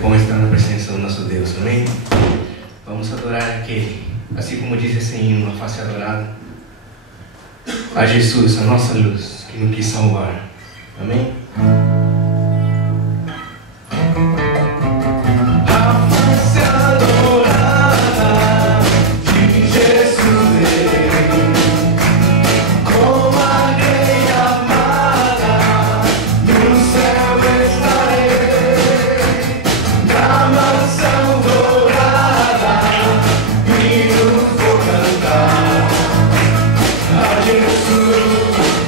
bom estar na presença do nosso Deus, amém? Vamos adorar aquele, assim como diz esse hino, a face adorada, a Jesus, a nossa luz, que nos quis salvar, amém?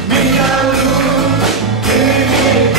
Minha luz, que me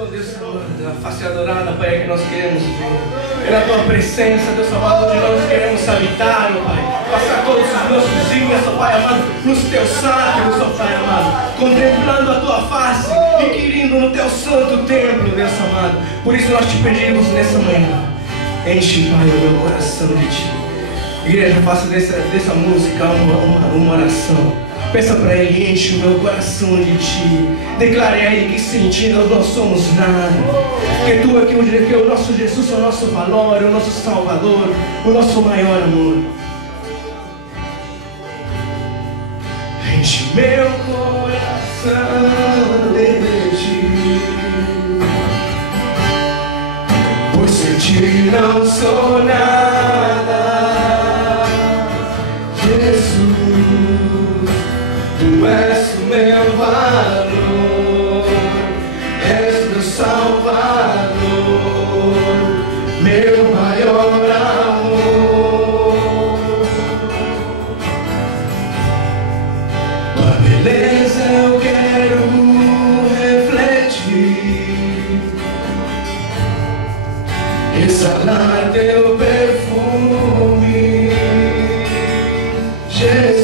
Oh Deus amado, a face adorada, Pai, é que nós queremos ver. É na Tua presença, Deus Salvador, onde nós queremos habitar, oh Pai. Passar todos os nossos dias, oh Pai amado, nos Teus átrios, oh Pai amado. Contemplando a Tua face, inquirindo no Teu santo templo, Deus amado. Por isso nós Te pedimos nessa manhã. Enche, Pai, o meu coração de Ti. Igreja, faça dessa música uma oração. Peça para Ele, enche o meu coração de Ti. Declare a Ele que sem Ti nós somos nada. Que Tu é que o nosso Jesus é o nosso valor, o nosso Salvador, o nosso maior amor. Enche meu coração de Ti, pois sem Ti não sou nada. Jesus, Tu és o meu valor, és meu Salvador, meu maior amor. Tua beleza eu quero refletir, exalar Teu perfume, Jesus.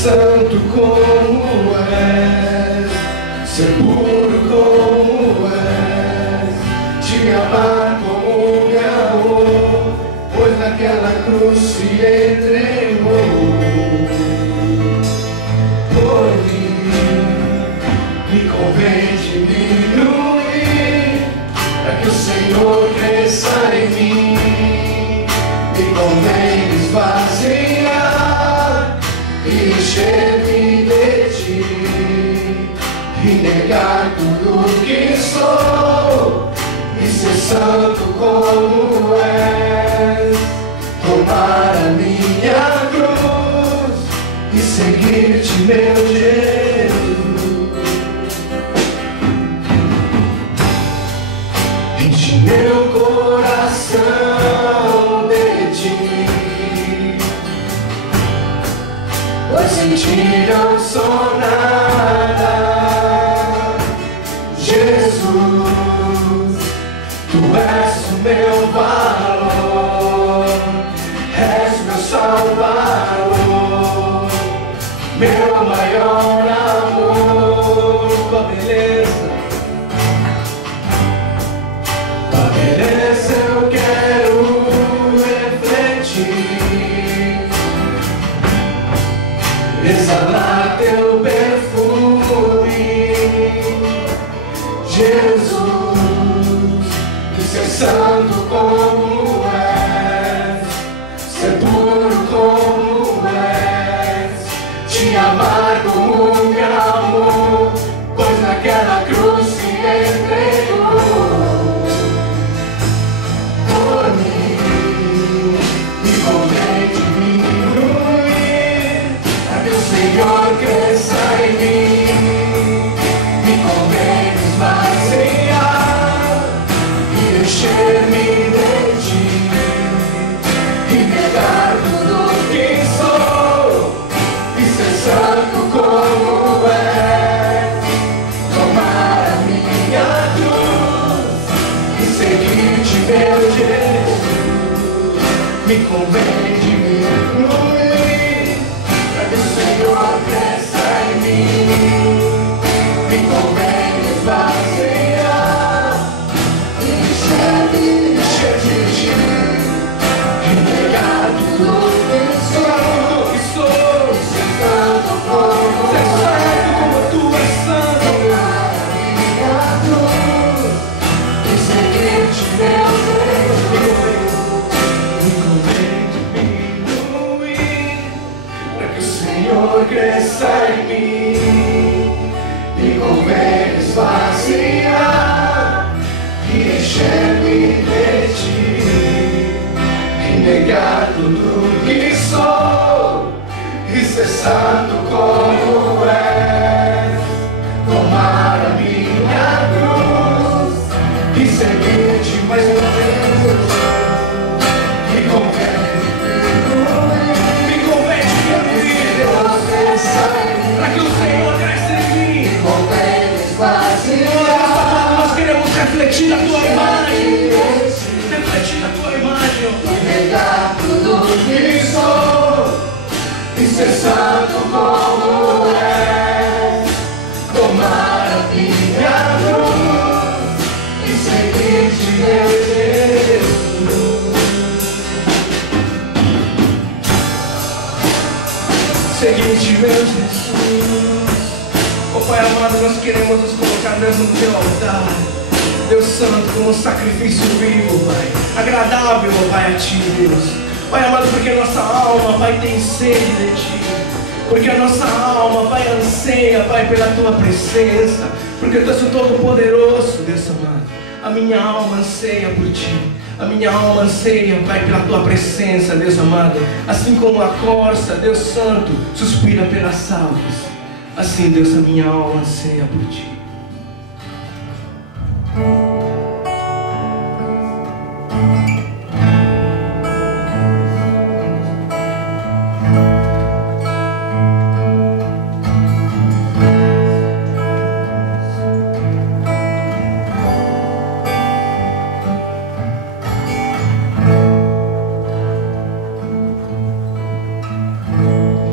Santo como és, ser puro como és, Te amar como me amou, pois naquela cruz se entregou por mim. Me convém diminuir, para que o Senhor cresça em mim. Me convém esvaziar e encher-me de Ti, e negar tudo que sou, e ser santo como és. Tomar a minha cruz e seguir-te, meu Jesus. Enche meu coração de Ti, pois sem Ti não sou nada. Jesus, Tu és o meu valor, és meu Salvador, meu maior amor. Tua beleza, Tua beleza eu quero refletir, exalar Teu perfume, Jesus. E ser santo como és, ser puro como és, Te amar como me amou, pois naquela cruz se entregou por mim. Me convém diminuir, para que o Senhor cresça em mim. Me convém esvaziar e encher-me de Ti, e negar tudo que sou, e ser santo como és. Tomar a minha cruz e seguir-te, meu Jesus. Me convém diminuir, para que o Senhor cresça em mim. Me convém esvaziar e encher-me de Ti, e negar tudo que sou, ser santo como Tu és santo. Tomar a minha cruz e seguir-te, meu Jesus. Me convém diminuir, para que o Senhor cresça em mim. Me convém esvaziar e encher-me de Ti, e negar tudo que sou, e ser santo como és. Tomar a minha cruz e seguir-te mais uma vez. Me convém diminuir, para que o Senhor cresça em mim. Me convém esvaziar refletir a tua imagem, refletir a tua imagem, ó Pai. Negar tudo que sou e ser santo como és, tomar a minha cruz e seguir-te, meu Jesus. Seguinte, meu Jesus. Oh Pai amado, nós queremos nos colocar mesmo no teu altar, Deus Santo, como um sacrifício vivo, Pai, agradável, oh Pai, a Ti, Deus. Pai amado, porque a nossa alma, Pai, tem sede de Ti, porque a nossa alma, Pai, anseia, Pai, pela Tua presença, porque Tu és o Todo-Poderoso, Deus amado. A minha alma anseia por Ti, a minha alma anseia, Pai, pela Tua presença, Deus amado. Assim como a corça, Deus Santo, suspira pelas águas, assim, Deus, a minha alma anseia por Ti.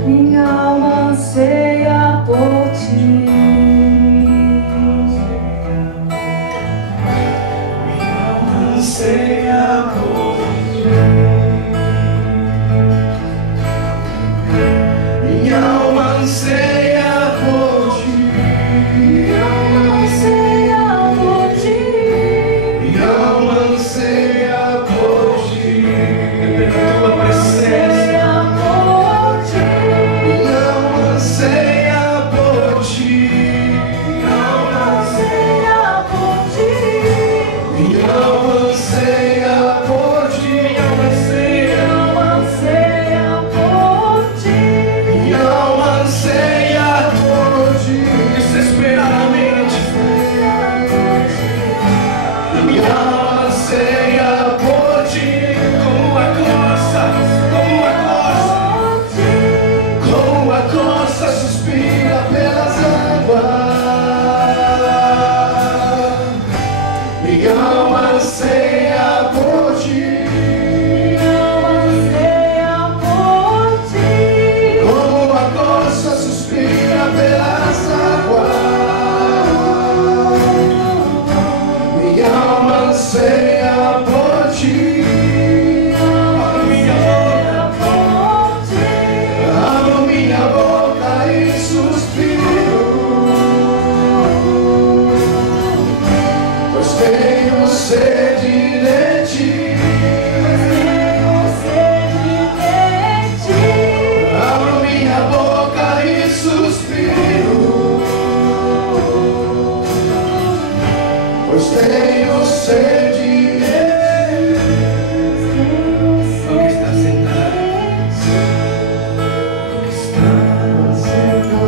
Minha alma anseia por Ti. Anseia por Ti. Minha alma anseia por Ti. Minha alma anseia por Ti. Minha alma anseia por Ti. Pela Tua presença. Minha alma anseia por Ti. Minha alma anseia por Ti. Minha alma anseia por Ti. Minha alma anseia por Ti. Minha alma anseia por Ti. Desesperadamente. Minha alma anseia por Ti. Como a corça, como a corça, como a corça suspira pelas águas. Minha alma anseia por Ti. Minha alma anseia por Ti. Como a corça suspira pelas águas. Minha alma anseia por Ti. Abro minha boca e suspiro, pois tenho sede de Ti. Abro minha boca e suspiro, pois tenho sede de Ti. O que está sentado, o que está sentado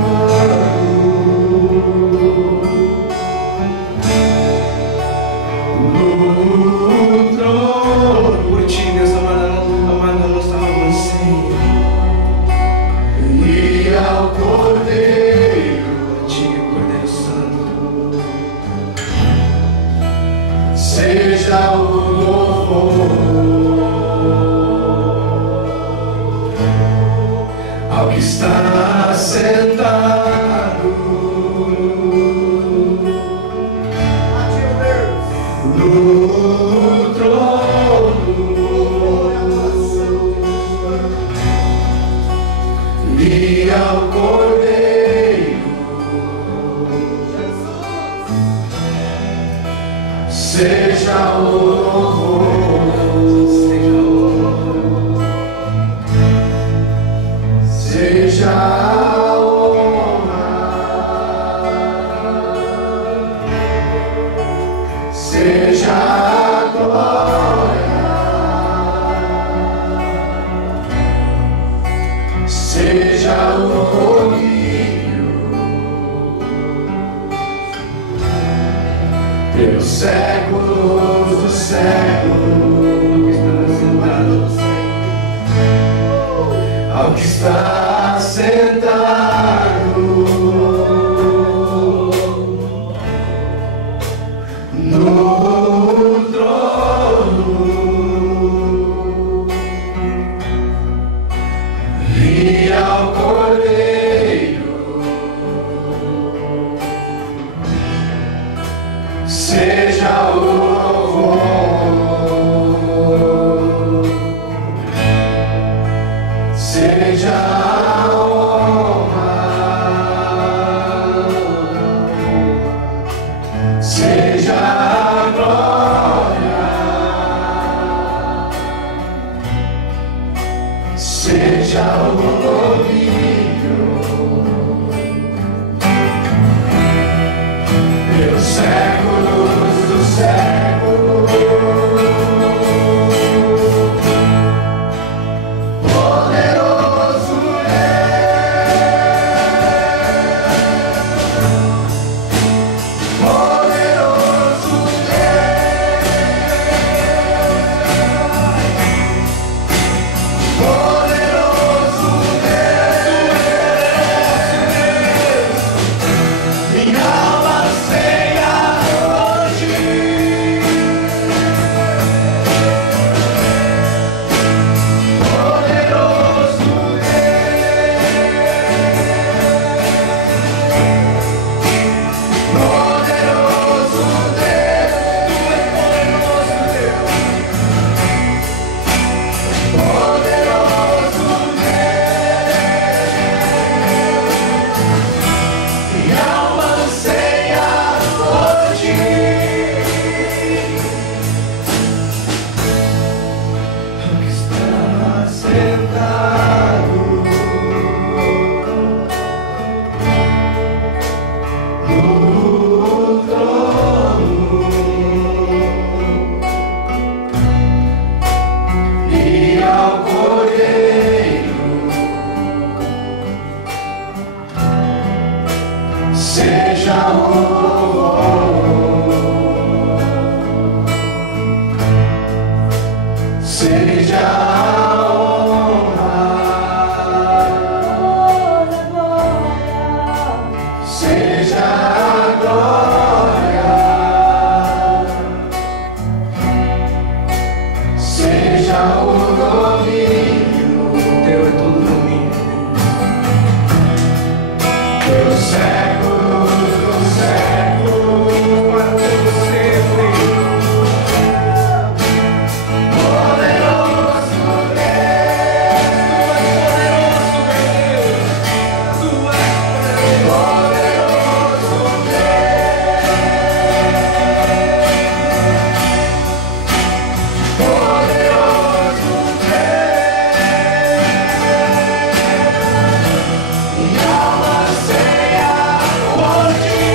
no trono. Por Ti, Deus amado, a nossa alma anseia. E ao Cordeiro, a Ti, Cordeiro Santo, seja o louvor. Ao que está sentado no trono, e ao Cordeiro, seja o louvor, seja a honra, seja a glória, seja o domínio pelos séculos dos séculos. Ao que está sentado no seja o louvor, seja a honra, seja a glória, seja o domínio pelos séculos dos séculos. Poderoso seja o louvor, seja a honra, seja a glória, seja o domínio. Teu é todo domínio, pelos séculos dos séculos, para todo sempre. Poderoso Deus, Tu és poderoso Deus, poderoso Deus, minha alma anseia por Ti.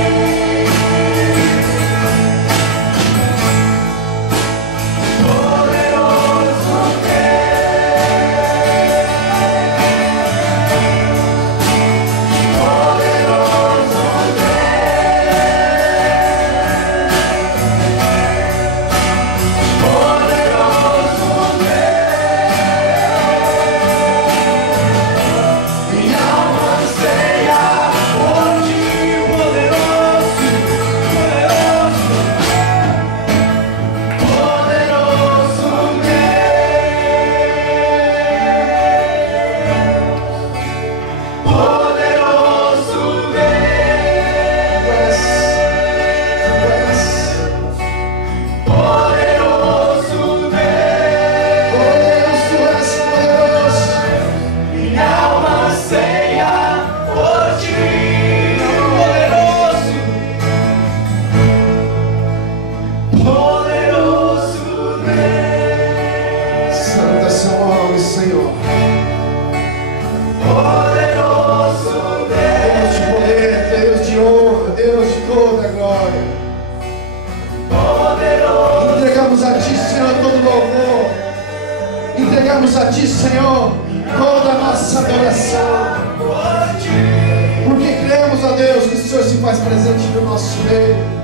Poderoso minha alma anseia por Ti, poderoso, poderoso Deus, poderoso Deus, poderoso Deus, minha alma anseia por Ti, poderoso Deus. Santo é seu nome, Senhor. Poderoso Deus de poder, Deus de honra, Deus de toda glória. poderoso. Entregamos a Ti, Senhor, todo louvor. Entregamos a Ti, Senhor, toda a nossa adoração. Porque cremos, ó Deus, que o Senhor se faz presente no nosso meio.